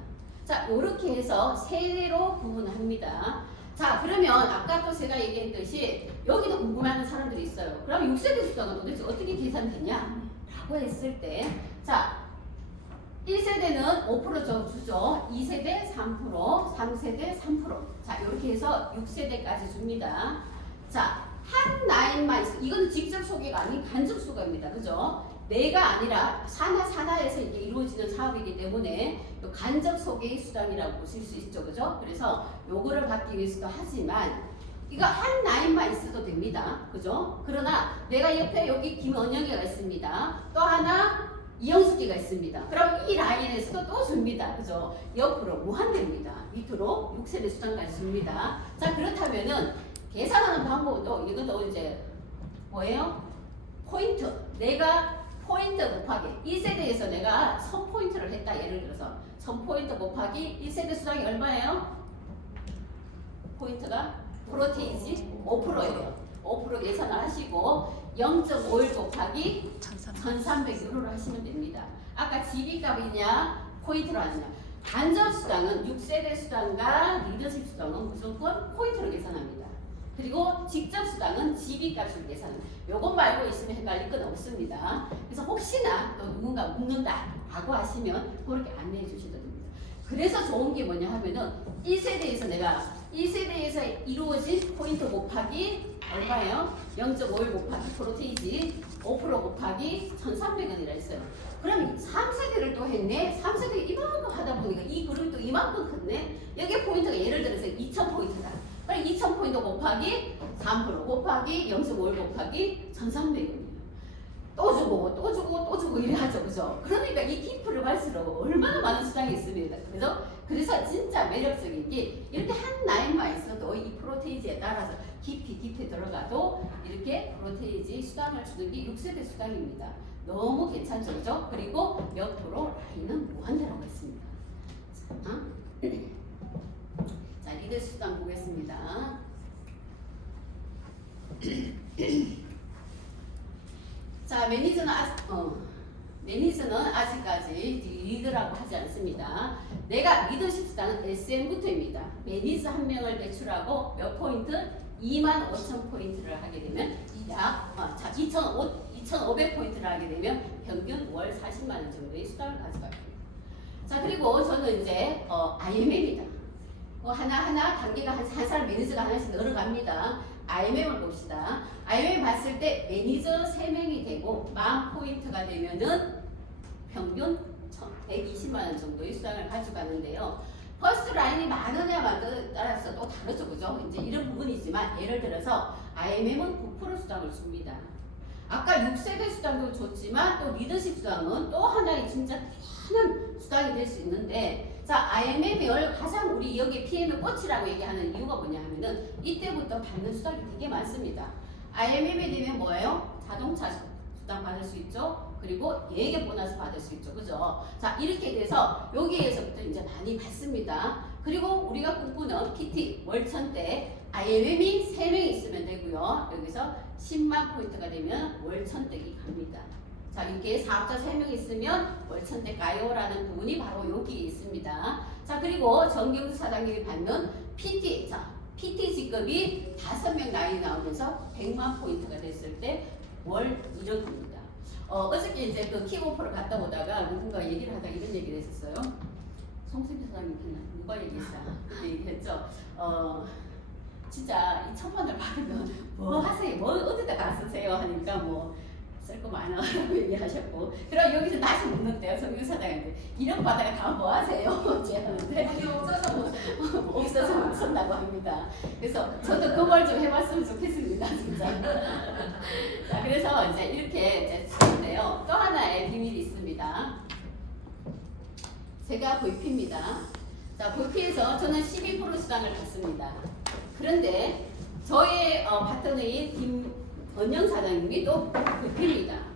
자, 이렇게 해서 세대로 구분합니다. 자, 그러면 아까 또 제가 얘기했듯이 여기도 궁금해하는 사람들이 있어요. 그럼 6세대 수당은 도대체 어떻게 계산되냐? 라고 했을 때, 자, 1세대는 5% 주죠. 2세대 3%, 3세대 3%. 자, 이렇게 해서 6세대까지 줍니다. 자, 한 라인만 있어. 이건 직접 소개가 아닌 간접 소개입니다. 그죠? 내가 아니라 산하에서 이게 이루어지는 사업이기 때문에 간접 소개의 수당이라고 보실 수 있죠. 그죠? 그래서 요거를 받기 위해서도 하지만 이거 한 라인만 있어도 됩니다. 그죠? 그러나 내가 옆에 여기 김원영이가 있습니다. 또 하나 이영숙이가 있습니다. 그럼 이 라인에서도 또 줍니다. 그죠? 옆으로 무한대입니다. 밑으로 6세대 수당까지 줍니다. 자, 그렇다면은 계산하는 방법도 이것도 이제 뭐예요? 포인트. 내가 포인트 곱하기 1세대에서 내가 1000포인트를 했다. 예를 들어서 1000포인트 곱하기 1세대 수당이 얼마예요? 포인트가 프로테이지 5%예요. 5% 계산을 하시고 0.51 곱하기 1300유로를 하시면 됩니다. 아까 GB값이냐 포인트로 하느냐. 간접 수당은 6세대 수당과 리더십 수당은 무조건 포인트로 계산합니다. 그리고 직접 수당은 GB값으로 계산합니다. 요것 말고 있으면 헷갈릴 건 없습니다. 그래서 혹시나 또 누군가 묻는다 라고 하시면 그렇게 안내해 주셔도 됩니다. 그래서 좋은 게 뭐냐 하면은 1세대에서 내가 1세대에서 이루어진 포인트 곱하기 얼마예요? 0.51 곱하기 프로테이지 5% 곱하기 1,300원이라 했어요. 그럼 3세대를 또 했네? 3세대 이만큼 하다 보니까 이 그룹이 또 이만큼 컸네? 여기 포인트가 예를 들어서 2,000포인트다. 그럼 2,000포인트 곱하기 3% 곱하기 0.51 곱하기 1,300원이에요. 또 주고 또 주고 또 주고 이래 하죠. 그죠? 그러니까 이 키프를 갈수록 얼마나 많은 수당이 있습니다. 그죠? 그래서 진짜 매력적인 게 이렇게 한 라인만 있어도 이 프로테이지에 따라서 깊이 들어가도 이렇게 프로테이지 수당을 주는 게 6세대 수당입니다. 너무 괜찮죠? 그죠? 그리고 옆으로 라인은 무한대라고 했습니다. 자, 리더 수당 보겠습니다. 자, 매니저는 아직까지 리더라고 하지 않습니다. 내가 리더십 수당은 SM부터입니다. 매니저 한 명을 배출하고 몇 포인트? 25,000포인트를 하게 되면 약 2,500포인트를 하게 되면 평균 월 40만 원 정도의 수당을 가져가요. 자, 그리고 저는 이제 IMM입니다. 하나하나 단계가 한 사람 매니저가 하나씩 늘어갑니다. IMM을 봅시다. IMM 봤을 때 매니저 3명이 되고 10,000포인트가 되면은 평균 120만 원 정도의 수당을 가져가는데요. 퍼스트 라인이 많으냐 많느냐에 따라서 또 다르죠. 그죠? 이제 이런 부분이지만 예를 들어서 IMM은 9% 수당을 줍니다. 아까 6세대 수당도 줬지만 또 리더십 수당은 또 하나의 진짜 편한 수당이 될 수 있는데, 자, IMM을 가장 우리 여기 PM의 꽃이라고 얘기하는 이유가 뭐냐 하면은 이때부터 받는 수당이 되게 많습니다. IMM이 되면 뭐예요? 자동차 수당 받을 수 있죠. 그리고 예계 보너스 받을 수 있죠. 그죠? 자, 이렇게 돼서 여기에서부터 이제 많이 받습니다. 그리고 우리가 꿈꾸는 PT 월천대 IMM이 3명 있으면 되고요. 여기서 10만 포인트가 되면 월천대기 갑니다. 자, 이게 사업자 3명 있으면 월천대 가요라는 부분이 바로 여기에 있습니다. 자, 그리고 정경수 사장님이 받는 PT, 자, PT 직급이 5명 라인이 나오면서 100만 포인트가 됐을 때 월 1억 입니다. 어저께 이제 그 킥오프를 갔다 오다가 누군가 얘기를 하다가 이런 얘기를 했었어요. 송승기 사장님 누가 얘기했어? 그때 얘기했죠. 진짜 이 1,000만을 받으면 뭐 하세요? 뭐 어디다가 쓰세요? 하니까 뭐 쓸 거 많아라고 얘기하셨고, 그럼 여기서 다시 묻는데요. 정유 사장한테 이런 바다가 다 뭐 하세요? 제 하는데 여기 없어서 못 없어서 못 쓴다고 합니다. 그래서 저도 그 말 좀 해봤으면 좋겠습니다, 진짜. 자, 그래서 이제 이렇게 이제 쓰는데요. 또 하나의 비밀이 있습니다. 제가 VP입니다. 자, VP에서 저는 12% 수당을 받습니다. 그런데 저의 파트너인 김건영 사장님이 또 VP입니다.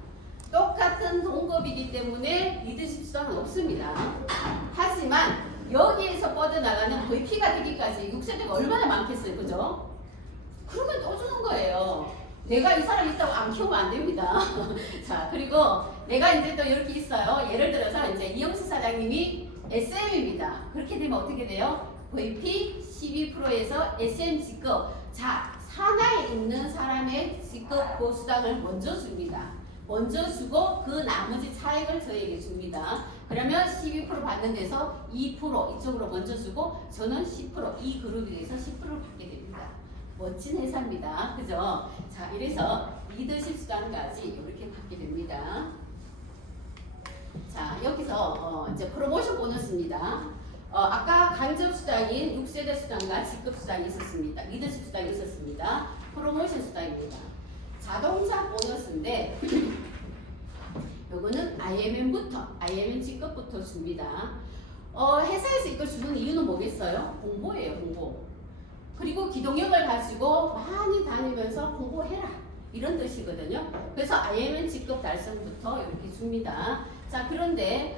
똑같은 동급이기 때문에 리더십 수당은 없습니다. 하지만 여기에서 뻗어나가는 VP가 되기까지 6세대가 얼마나 많겠어요, 그죠? 그러면 또 주는 거예요. 내가 이 사람 있다고 안 키우면 안 됩니다. 자, 그리고 내가 이제 또 이렇게 있어요. 예를 들어서 이제 이영수 사장님이 SM입니다. 그렇게 되면 어떻게 돼요? VP 12%에서 SM 직급. 자, 산하에 있는 사람의 직급 보수당을 먼저 줍니다. 먼저 주고 그 나머지 차액을 저에게 줍니다. 그러면 12% 받는 데서 2% 이쪽으로 먼저 주고 저는 10% 이 그룹에 대해서 10%를 받게 됩니다. 멋진 회사입니다. 그죠? 자, 이래서 리더십 수당까지 이렇게 받게 됩니다. 자, 여기서 이제 프로모션 보너스입니다. 아까 간접 수당인 6세대 수당과 직급 수당이 있었습니다. 리더십 수당이 있었습니다. 프로모션 수당입니다. 자동차 보너스인데 요거는 IMM 직급부터 줍니다. 회사에서 이걸 주는 이유는 뭐겠어요? 홍보예요, 홍보. 그리고 기동력을 가지고 많이 다니면서 홍보해라 이런 뜻이거든요. 그래서 IMM 직급 달성부터 이렇게 줍니다. 자, 그런데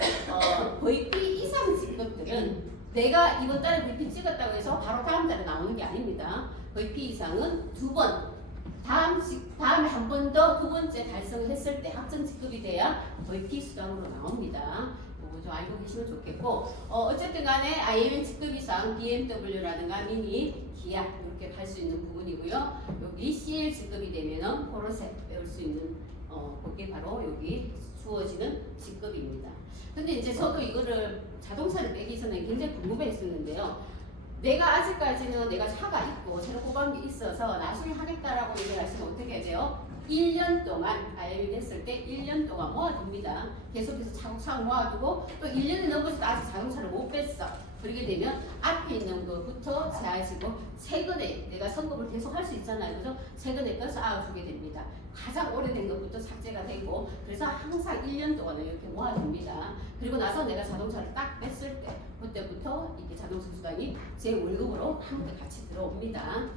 VP 이상 직급들은 내가 이번 달에 VP 찍었다고 해서 바로 다음 달에 나오는 게 아닙니다. VP 이상은 2번, 다음에 한 번 더 2번째 달성을 했을 때 합정 직급이 돼야 VP 수당으로 나옵니다. 그거 좀 알고 계시면 좋겠고, 어쨌든 간에 IMM 직급 이상 BMW라든가 미니, 기아 이렇게 갈 수 있는 부분이고요. 여기 CL 직급이 되면은 포르쉐 배울 수 있는 그게 바로 여기 주어지는 직급입니다. 근데 이제 저도 이거를 자동차를 빼기 전에 굉장히 궁금했었는데요. 내가 아직까지는 내가 차가 있고 새로 뽑은 게 있어서 나중에 하겠다라고 얘기하시면 어떻게 돼요? 1년 동안 IM이 됐을 때 1년 동안 모아둡니다. 계속해서 차곡차곡 모아두고 또 1년이 넘어서 아직 자동차를 못 뺐어. 그렇게 되면 앞에 있는 것부터 제하시고 최근에 내가 선급을 계속 할 수 있잖아요. 그죠? 최근에 거 쌓아주게 됩니다. 가장 오래된 것부터 삭제가 되고 그래서 항상 1년 동안 이렇게 모아둡니다. 그리고 나서 내가 자동차를 딱 뺐을 때 그때부터 이렇게 자동차 수당이 제 월급으로 함께 같이 들어옵니다.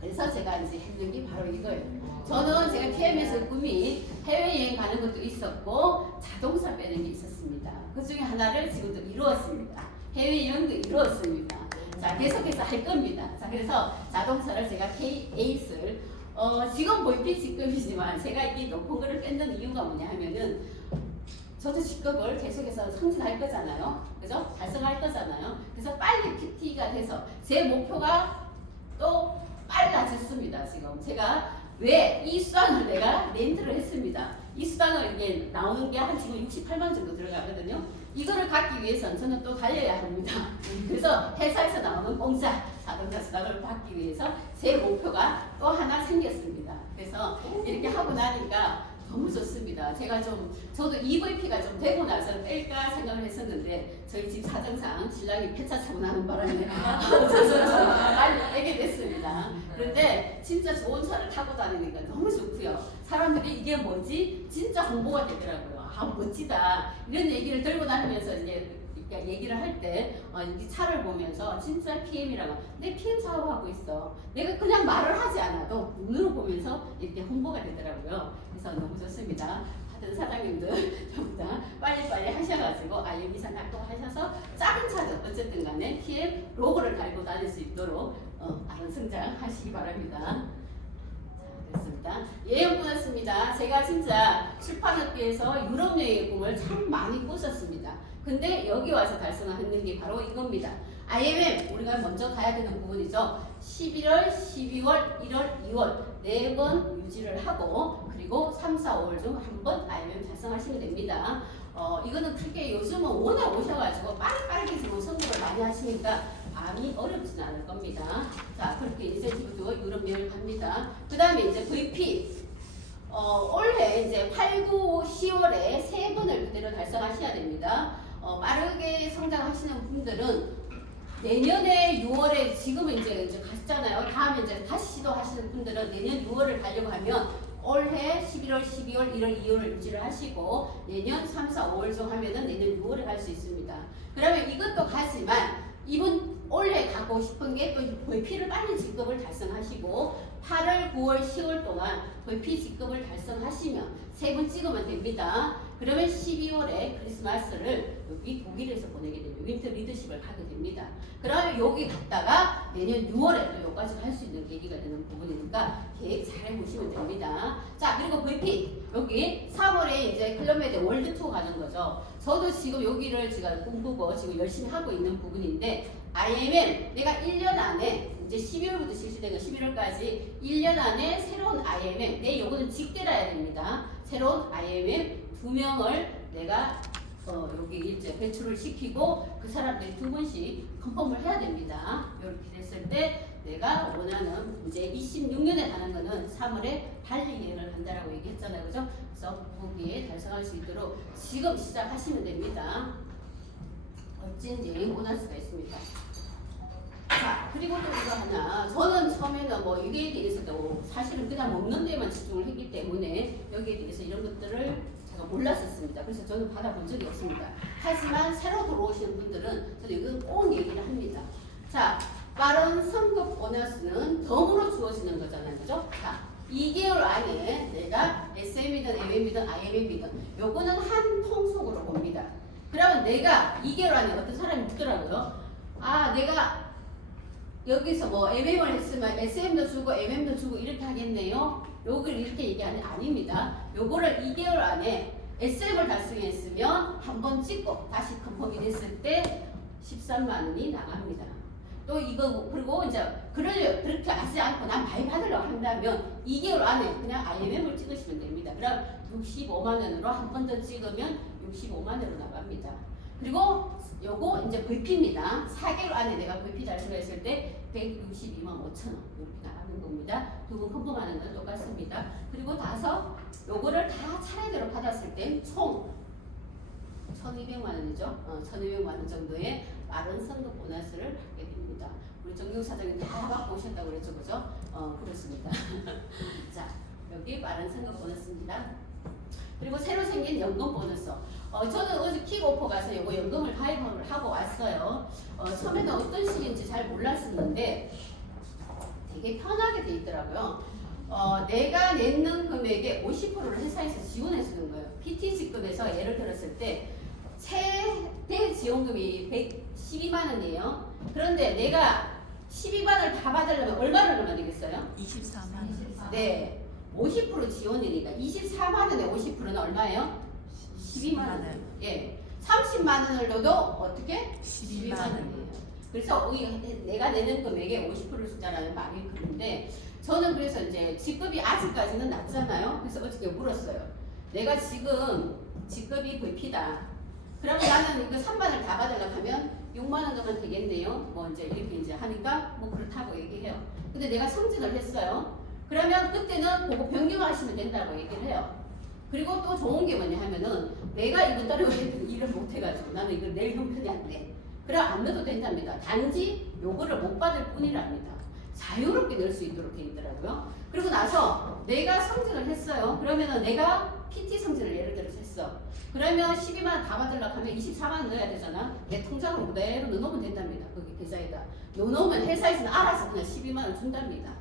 그래서 제가 이제 했는 게 바로 이거예요. 저는 제가 TM에서 꿈이 해외여행 가는 것도 있었고 자동차 빼는 게 있었습니다. 그 중에 하나를 지금도 이루었습니다. 해외여행도 이루었습니다. 자, 계속해서 할 겁니다. 자, 그래서 자동차를 제가 K8을 지금 VP 직급이지만 제가 이 높은 거를 뺏는 이유가 뭐냐 하면은 저도 직급을 계속해서 승진할 거잖아요. 그죠? 달성할 거잖아요. 그래서 빨리 PT가 돼서 제 목표가 또 빨라졌습니다. 지금 제가 왜 이 수당을 내가 렌트를 했습니다. 이 수당을 이게 나오는 게 한 지금 68만 정도 들어가거든요. 이거를 갖기 위해서는 저는 또 달려야 합니다. 그래서 회사에서 나오는 공짜 자동차 수당을 받기 위해서 제 목표가 또 하나 생겼습니다. 그래서 이렇게 하고 나니까 너무 좋습니다. 제가 저도 EVP가 좀 되고 나서 뺄까 생각을 했었는데 저희 집 사정상 신랑이 폐차차고 나는 바람에 빨리 빼게 됐습니다. 그런데 진짜 좋은 차를 타고 다니니까 너무 좋고요. 사람들이 이게 뭐지? 진짜 홍보가 되더라고요. 멋지다 이런 얘기를 들고 다니면서 이제 얘기를 할 때 이 차를 보면서 진짜 PM이라고 내 PM 사업하고 있어. 내가 그냥 말을 하지 않아도 눈으로 보면서 이렇게 홍보가 되더라고요. 그래서 너무 좋습니다. 하여튼 사장님들 전부 다 빨리빨리 하셔가지고 여기서 낙동하셔서 작은 차든 어쨌든 간에 PM 로고를 달고 다닐 수 있도록 빠른 성장하시기 바랍니다. 됐습니다. 예언 꾸었습니다. 제가 진짜 출판업계에서 유럽 여행의 꿈을 참 많이 꿨었습니다. 근데 여기 와서 달성하는 게 바로 이겁니다. IMM 우리가 먼저 가야 되는 부분이죠. 11월, 12월, 1월, 2월 4번 유지를 하고 그리고 3, 4, 5월 중 한 번 IMM 달성하시면 됩니다. 이거는 크게 요즘은 워낙 오셔가지고 빠르게 지금 선거를 많이 하시니까 많이 어렵지는 않을 겁니다. 자, 그렇게 인센티브도 유럽 여행 갑니다. 그 다음에 이제 VP. 올해 이제 8, 9, 10월에 3번을 그대로 달성하셔야 됩니다. 빠르게 성장하시는 분들은 내년에 6월에 지금은 이제 갔잖아요. 다음에 이제 다시 시도하시는 분들은 내년 6월을 가려고 하면 올해 11월, 12월, 1월, 2월을 유지를 하시고 내년 3, 4, 5월 중 하면은 내년 6월에 갈 수 있습니다. 그러면 이것도 가지만 이분 올해 가고 싶은 게 또 VP를 빨리 직급을 달성하시고 8월, 9월, 10월 동안 VP 직급을 달성하시면 3번 찍으면 됩니다. 그러면 12월에 크리스마스를 여기 독일에서 보내게 되면 윈터 리더십을 가게 됩니다. 그러면 여기 갔다가 내년 6월에 또 여기까지 갈 수 있는 계기가 되는 부분이니까 계획 잘 보시면 됩니다. 자, 그리고 VP 여기 3월에 이제 클럽메드 월드 투어 가는 거죠. 저도 지금 여기를 제가 꿈꾸고 지금 열심히 하고 있는 부분인데 IMM 내가 1년 안에 이제 12월부터 실시되는 11월까지 1년 안에 새로운 IMM 내 요거는 직대라야 됩니다. 새로운 IMM 2명을 내가 여기 이제 배출을 시키고 그 사람들이 2번씩 컨펌을 해야 됩니다. 이렇게 됐을 때 내가 원하는 이제 26년에 가는 거는 3월에 발리 여행을 간다라고 얘기했잖아요. 그죠? 그래서 거기에 달성할 수 있도록 지금 시작하시면 됩니다. 멋진 여행 보너스가 있습니다. 자, 그리고 또 이거 하나. 저는 처음에는 뭐 이거에 대해서도 사실은 그냥 먹는 데만 집중을 했기 때문에 여기에 대해서 이런 것들을 제가 몰랐었습니다. 그래서 저는 받아본 적이 없습니다. 하지만 새로 들어오시는 분들은 저는 이건 꼭 얘기를 합니다. 자, 빠른 성급 보너스는 덤으로 주어지는 거잖아요. 그죠? 자, 2개월 안에 내가 SM이든 MM이든 IMM이든 요거는 한 통속으로 봅니다. 그러면 내가 2개월 안에 어떤 사람이 묻더라고요. 내가 여기서 뭐 MM을 했으면 SM도 주고 MM도 주고 이렇게 하겠네요. 요걸 이렇게 얘기하는 게 아닙니다. 요거를 2개월 안에 SM을 달성했으면 한 번 찍고 다시 컨펌이 됐을 때 13만 원이 나갑니다. 또 이거 그리고 이제 그렇게 하지 않고 난 많이 받으려고 한다면 2개월 안에 그냥 IMM을 찍으시면 됩니다. 그럼 65만 원으로 한 번 더 찍으면 65만 원으로 나갑니다. 그리고 요거 이제 VP입니다. 4개월 안에 내가 VP 달성했을 때 162만 5천 원 이렇게 나가는 겁니다. 2번 컨펌하는 건 똑같습니다. 그리고 요거를 다 차례대로 받았을 때 총 1,200만 원이죠. 1,200만 원 정도의 빠른 성급 보너스를 받게 됩니다. 우리 정경 사장님 다 받고 오셨다고 그랬죠, 그죠? 그렇습니다. 자, 여기 빠른 성급 보너스입니다. 그리고 새로 생긴 연금 보너스. 저는 어제 킥오프 가서 요거 연금을 가입을 하고 왔어요. 처음에는 어떤 식인지 잘 몰랐었는데 되게 편하게 돼 있더라고요. 내가 내는 금액의 50%를 회사에서 지원해 주는 거예요. PT 직급에서 예를 들었을 때 최대 지원금이 112만 원이에요. 그런데 내가 12만 원을 다 받으려면 얼마를 넣으면 되겠어요? 24만 원. 네. 50% 지원이니까 24만 원에 50%는 얼마예요? 12만 원. 예. 30만 원을 넣어도 어떻게? 12만 원이에요. 그래서 내가 내는 금액의 50%를 주자라는 말이 그런데 저는 그래서 이제 직급이 아직까지는 낮잖아요. 그래서 어저께 물었어요. 내가 지금 직급이 VP다. 그러면 나는 이거 3만 원을 다 받으려고 하면 6만 원 넣으면 되겠네요. 뭐 이제 이렇게 이제 하니까 뭐 그렇다고 얘기해요. 근데 내가 승진을 했어요. 그러면 그때는 그거 변경하시면 된다고 얘기를 해요. 그리고 또 좋은 게 뭐냐 하면은 내가 이거 따르고 일을 못 해가지고 나는 이걸 낼 형편이 안 돼. 그래 안 넣어도 된답니다. 단지 요거를 못 받을 뿐이랍니다. 자유롭게 넣을 수 있도록 되어 있더라고요. 그리고 나서 내가 승진을 했어요. 그러면은 내가 PT 승진을 예를 들어서 했어. 그러면 12만 원 다 받으려고 하면 24만 원 넣어야 되잖아. 내 통장으로 그대로 넣어놓으면 된답니다. 거기 계좌에다. 넣어놓으면 회사에서는 알아서 그냥 12만 원 준답니다.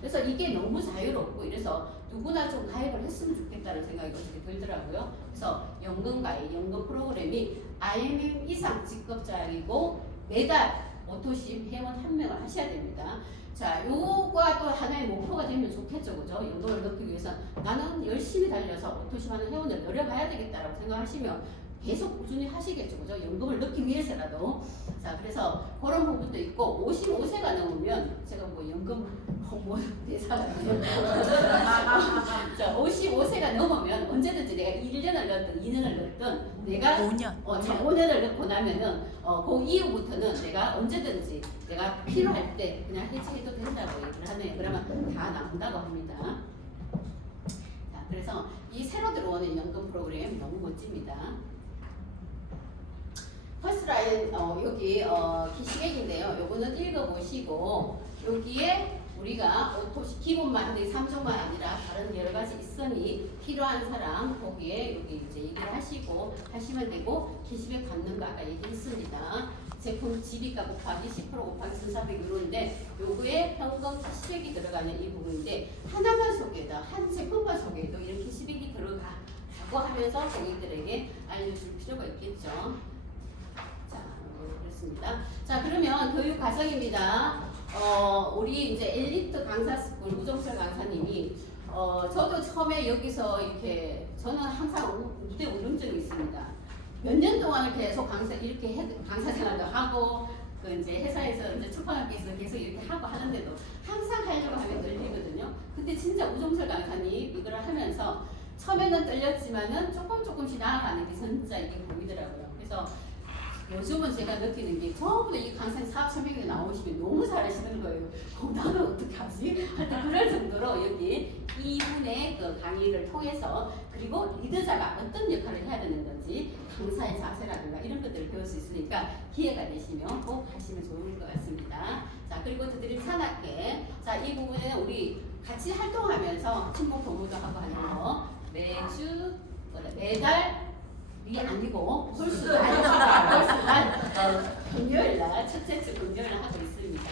그래서 이게 너무 자유롭고 이래서 누구나 좀 가입을 했으면 좋겠다는 생각이 어떻게 들더라고요. 그래서 연금 가입, 연금 프로그램이 IMM 이상 직급자이고 매달 오토십 회원 1명을 하셔야 됩니다. 자, 요거가 또 하나의 목표가 되면 좋겠죠, 그죠? 연금을 넣기 위해서 나는 열심히 달려서 오토십 하는 회원을 늘려가야 되겠다라고 생각하시면 계속 꾸준히 하시겠죠, 그죠? 연금을 넣기 위해서라도. 자, 그래서 그런 부분도 있고 55세가 넘으면 제가 뭐 연금 홍보 대사가 되는 자, 55세가 넘으면 언제든지 내가 1년을 넣든 2년을 넣든 내가 5년. 5년을 넣고 나면은 그 이후부터는 내가 언제든지 내가 필요할 때 그냥 해지해도 된다고 얘기를 하네요. 그러면 다 나온다고 합니다. 자, 그래서 이 새로 들어오는 연금 프로그램 너무 멋집니다. 퍼스트라인 여기 기시백인데요. 요거는 읽어보시고 여기에 우리가 오토시 기본만 하는 3종만 아니라 다른 여러 가지 있으니 필요한 사람 거기에 여기 이제 얘기를 하시고 하시면 되고 기시백 받는 거 아까 얘기했습니다. 제품 지비가 곱하기 10% 곱하기 1,400유로인데 요거에 현금 기시백이 들어가는 이 부분인데 하나만 소개해도 한 제품만 소개해도 이렇게 기시백이 들어가라고 하면서 고객들에게 알려줄 필요가 있겠죠. 자, 그렇습니다. 자, 그러면 교육 과정입니다. 우리 이제 엘리트 강사 스쿨 우정철 강사님이 저도 처음에 여기서 이렇게 저는 항상 무대 울음증이 있습니다. 몇 년 동안을 계속 강사 생활도 하고 그 이제 회사에서 이제 출판업계에서 계속 이렇게 하고 하는데도 항상 하려고 하면 떨리거든요. 근데 진짜 우정철 강사님 이걸 하면서 처음에는 떨렸지만은 조금씩 나아가는 게 진짜 이게 보이더라고요. 그래서 요즘은 제가 느끼는 게 전부 이 강사 사업 설명회 나오시면 너무 잘하시는 거예요. 나는 어떻게 하지? 하여튼 그럴 정도로 여기 이분의 그 강의를 통해서 그리고 리더자가 어떤 역할을 해야 되는 건지 강사의 자세라든가 이런 것들을 배울 수 있으니까 기회가 되시면 꼭 하시면 좋을 것 같습니다. 자, 그리고 드림 산악회. 자, 이 부분은 우리 같이 활동하면서 친목 도모도 하고 하는 거 매달 이게 아니고 금요일날 첫째 주 금요일날 하고 있습니다.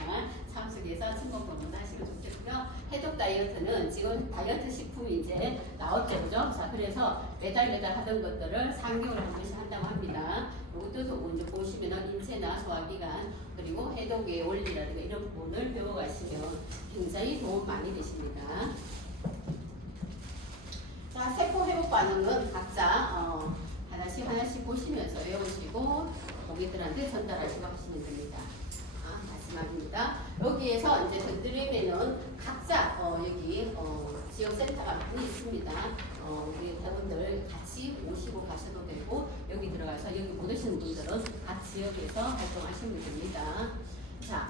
참석해서 친목도모도 하시면 좋겠고요. 해독 다이어트는 지금 다이어트 식품이 이제 나왔죠, 그죠? 자, 그래서 매달 하던 것들을 3개월에 한 번씩 한다고 합니다. 이것도 이제 보시면은 인체나 소화기관 그리고 해독의 원리라든가 이런 부분을 배워가시면 굉장히 도움 많이 되십니다. 자, 세포 회복 반응은 각자 하나씩 보시면서 외우시고 고객들한테 전달하시고 하시면 됩니다. 마지막입니다. 여기에서 이제 전드림에는 각자 여기 지역센터가 많이 있습니다. 우리 회원들 같이 오시고 가셔도 되고 여기 들어가서 여기 못 오시는 분들은 각 지역에서 활동하시면 됩니다. 자,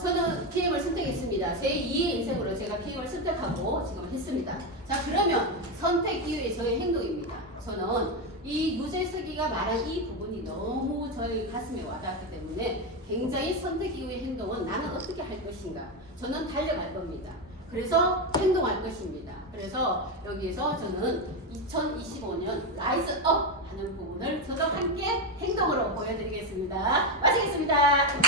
저는 PM을 선택했습니다. 제 2의 인생으로 제가 PM을 선택하고 지금 했습니다. 자, 그러면 선택 이후의 저의 행동입니다. 저는 이 유재석이가 말한 이 부분이 너무 저희 가슴에 와닿았기 때문에 굉장히 선택 이후의 행동은 나는 어떻게 할 것인가. 저는 달려갈 겁니다. 그래서 행동할 것입니다. 그래서 여기에서 저는 2025년 라이즈 업 하는 부분을 저도 함께 행동으로 보여드리겠습니다. 마치겠습니다.